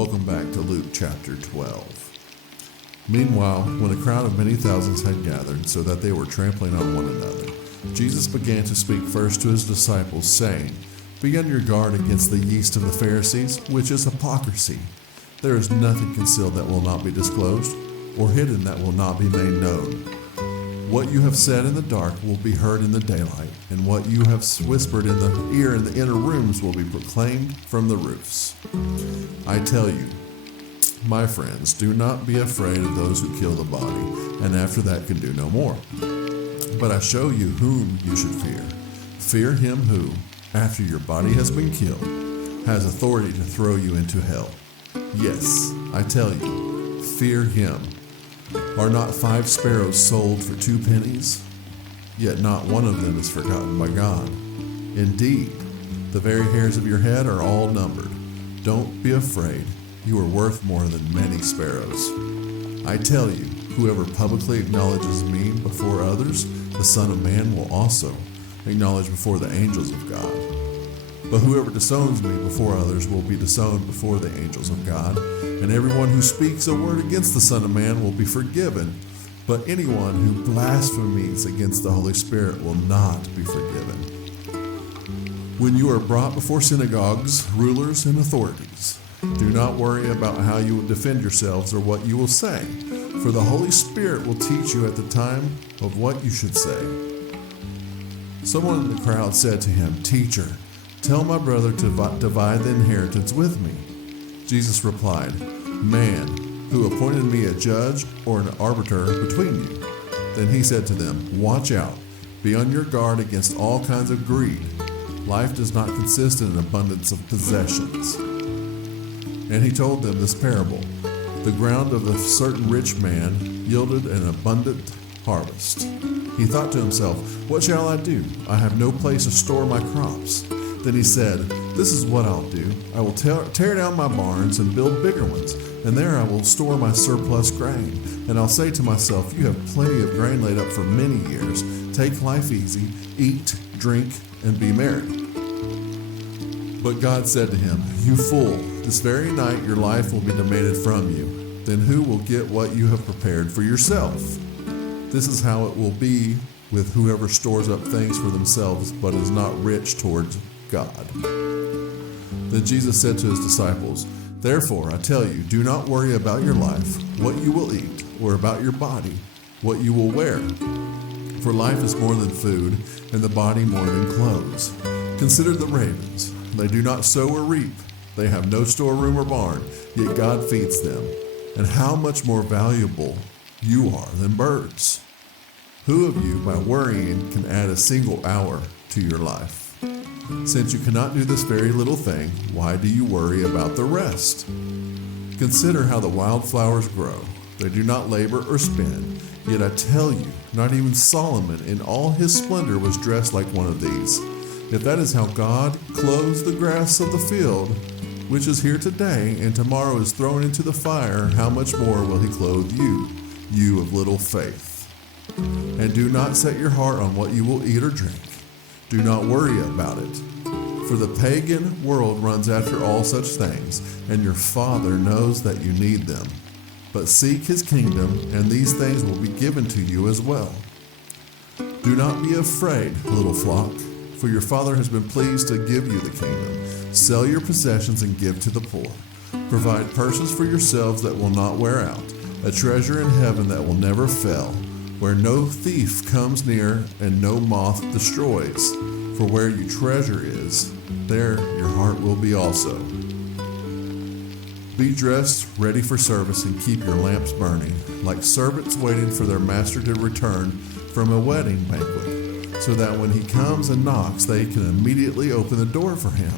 Welcome back to Luke chapter 12. Meanwhile, when a crowd of many thousands had gathered so that they were trampling on one another, Jesus began to speak first to his disciples, saying, "Be on your guard against the yeast of the Pharisees, which is hypocrisy. There is nothing concealed that will not be disclosed, or hidden that will not be made known. What you have said in the dark will be heard in the daylight, and what you have whispered in the ear in the inner rooms will be proclaimed from the roofs. I tell you, my friends, do not be afraid of those who kill the body, and after that can do no more. But I show you whom you should fear. Fear him who, after your body has been killed, has authority to throw you into hell. Yes, I tell you, fear him. Are not 5 sparrows sold for 2 pennies? Yet not one of them is forgotten by God. Indeed, the very hairs of your head are all numbered. Don't be afraid. You are worth more than many sparrows. I tell you, whoever publicly acknowledges me before others, the Son of Man will also acknowledge before the angels of God. But whoever disowns me before others will be disowned before the angels of God. And everyone who speaks a word against the Son of Man will be forgiven. But anyone who blasphemes against the Holy Spirit will not be forgiven. When you are brought before synagogues, rulers, and authorities, do not worry about how you will defend yourselves or what you will say, for the Holy Spirit will teach you at the time of what you should say." Someone in the crowd said to him, "Teacher, tell my brother to divide the inheritance with me." Jesus replied, "Man, who appointed me a judge or an arbiter between you?" Then he said to them, "Watch out. Be on your guard against all kinds of greed. Life does not consist in an abundance of possessions." And he told them this parable. The ground of a certain rich man yielded an abundant harvest. He thought to himself, "What shall I do? I have no place to store my crops." Then he said, "This is what I'll do. I will tear down my barns and build bigger ones, and there I will store my surplus grain. And I'll say to myself, you have plenty of grain laid up for many years. Take life easy, eat, drink, and be merry." But God said to him, "You fool, this very night your life will be demanded from you. Then who will get what you have prepared for yourself? This is how it will be with whoever stores up things for themselves but is not rich towards God." Then Jesus said to his disciples, "Therefore I tell you, do not worry about your life, what you will eat, or about your body, what you will wear. For life is more than food, and the body more than clothes. Consider the ravens. They do not sow or reap. They have no storeroom or barn, yet God feeds them. And how much more valuable you are than birds. Who of you, by worrying, can add a single hour to your life? Since you cannot do this very little thing, why do you worry about the rest? Consider how the wildflowers grow. They do not labor or spin. Yet I tell you, not even Solomon in all his splendor was dressed like one of these. If that is how God clothes the grass of the field, which is here today and tomorrow is thrown into the fire, how much more will he clothe you, you of little faith? And do not set your heart on what you will eat or drink. Do not worry about it. For the pagan world runs after all such things, and your Father knows that you need them. But seek his kingdom, and these things will be given to you as well. Do not be afraid, little flock, for your Father has been pleased to give you the kingdom. Sell your possessions and give to the poor. Provide purses for yourselves that will not wear out, a treasure in heaven that will never fail, where no thief comes near and no moth destroys. For where your treasure is, there your heart will be also. Be dressed, ready for service, and keep your lamps burning, like servants waiting for their master to return from a wedding banquet, so that when he comes and knocks, they can immediately open the door for him.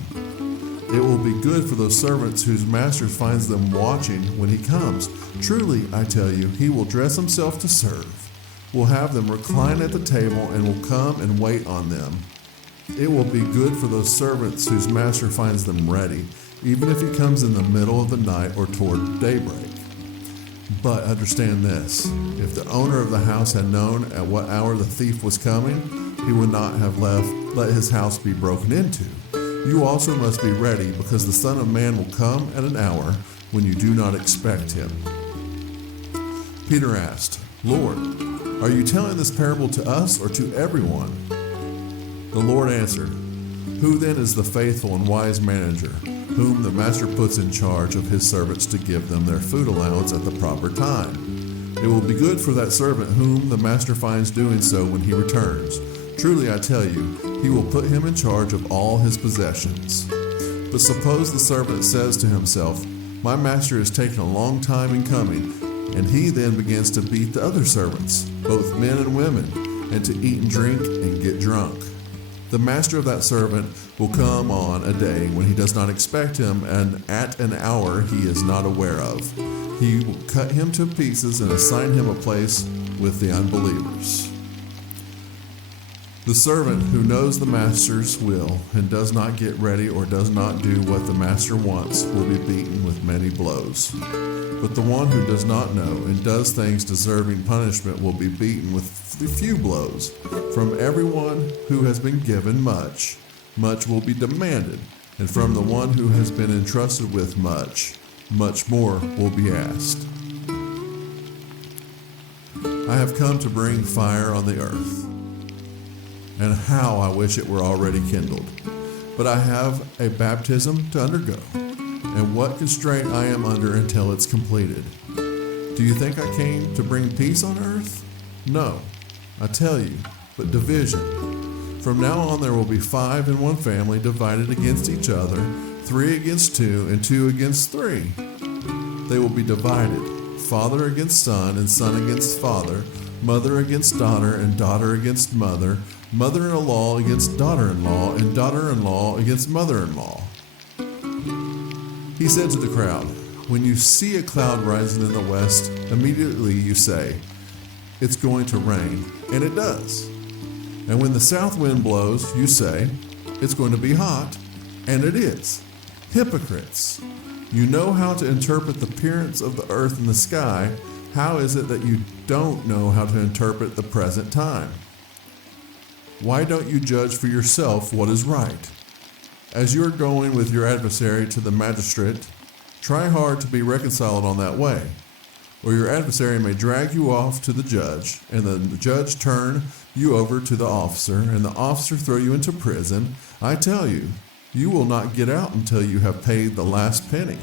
It will be good for those servants whose master finds them watching when he comes. Truly, I tell you, he will dress himself to serve, will have them recline at the table, and will come and wait on them. It will be good for those servants whose master finds them ready, even if he comes in the middle of the night or toward daybreak. But understand this, if the owner of the house had known at what hour the thief was coming, he would not have let his house be broken into. You also must be ready, because the Son of Man will come at an hour when you do not expect him. Peter asked, Lord, are you telling this parable to us or to everyone? The Lord answered, Who then is the faithful and wise manager, whom the master puts in charge of his servants to give them their food allowance at the proper time? It will be good for that servant whom the master finds doing so when he returns. Truly I tell you, he will put him in charge of all his possessions. But suppose the servant says to himself, My master is taking a long time in coming, and he then begins to beat the other servants, both men and women, and to eat and drink and get drunk. The master of that servant will come on a day when he does not expect him, and at an hour he is not aware of. He will cut him to pieces and assign him a place with the unbelievers. The servant who knows the master's will and does not get ready or does not do what the master wants will be beaten with many blows. But the one who does not know and does things deserving punishment will be beaten with few blows. From everyone who has been given much, much will be demanded, and from the one who has been entrusted with much, much more will be asked. I have come to bring fire on the earth, and how I wish it were already kindled. But I have a baptism to undergo, and what constraint I am under until it's completed. Do you think I came to bring peace on earth? No, I tell you, but division. From now on there will be 5 in one family divided against each other, 3 against 2, and 2 against 3. They will be divided, father against son, and son against father, mother against daughter, and daughter against mother, mother-in-law against daughter-in-law, and daughter-in-law against mother-in-law. He said to the crowd, When you see a cloud rising in the west, immediately you say, It's going to rain, and it does. And when the south wind blows, you say, It's going to be hot, and it is. Hypocrites! You know how to interpret the appearance of the earth and the sky. How is it that you don't know how to interpret the present time? Why don't you judge for yourself what is right? As you are going with your adversary to the magistrate, try hard to be reconciled on that way, or your adversary may drag you off to the judge, and the judge turn you over to the officer, and the officer throw you into prison. I tell you, you will not get out until you have paid the last penny.